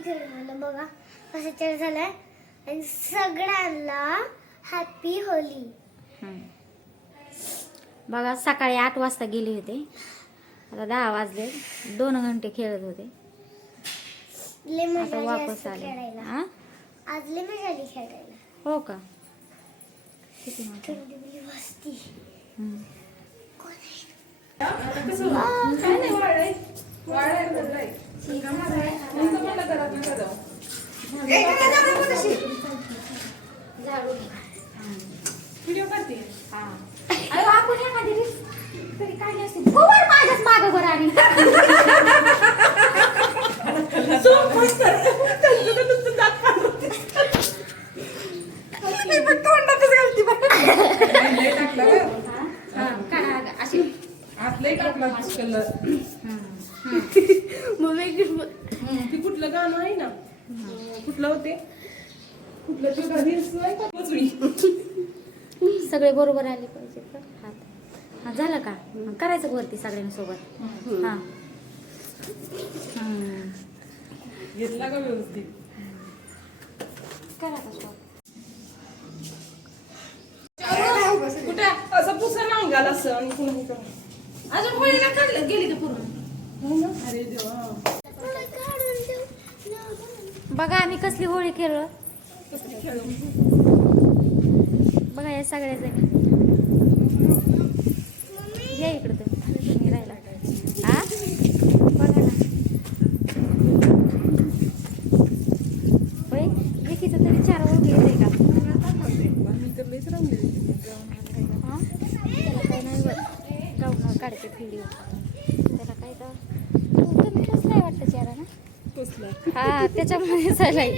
Holy खेळून बघा कसं चेअर झालाय आणि सगळ्यांना हॅपी होली. बघा सकाळी 8 वाजता गेले होते, आता 10 वाजले, 2 घंटे खेळत होते. लय मजा आता आली वापस आज आले. खेळायला. हा? आज लय मजा आली खेळायला. हो का? किती मजा. थंडी बसती. कोण आहे? व्हिडिओ करते. अरे आपण एखादी तरी काढली असते. गोवर माझ्याच मागं बरं आणि तोंडातच घालती बा. काढा अशी. आतलंही टाकला कलर. ती कुठलं गाणं आहे ना, कुठलं होते, कुठलं ते रील्स नाही का मजुरी. सगळे बरोबर आले पाहिजे तर हात. हा झालं का? करायचं वरती सगळ्यांसोबत. हा. घेतला का व्यवस्थित. करा का stop? कुठे असं पुसं नांगाल असं आणि पुन्हा हे करा. अजून होळीला काढलं गेली का पूर्ण. अरे देवा. बघा आम्ही कसली होळी खेळलो. बघा या सगळ्या जणी. या इकडं तुम्ही राहिला. हा बघा ना. होय एकीचं तरी 4 ओळखी येते का? मी तर लईच रंगले. हा त्याला काही नाही बघ. गाऊन काढते व्हिडिओ. त्याला काय तर तुम्ही कसं नाही वाटतं चेहरा ना. कसला हा त्याच्यामुळे चालाय.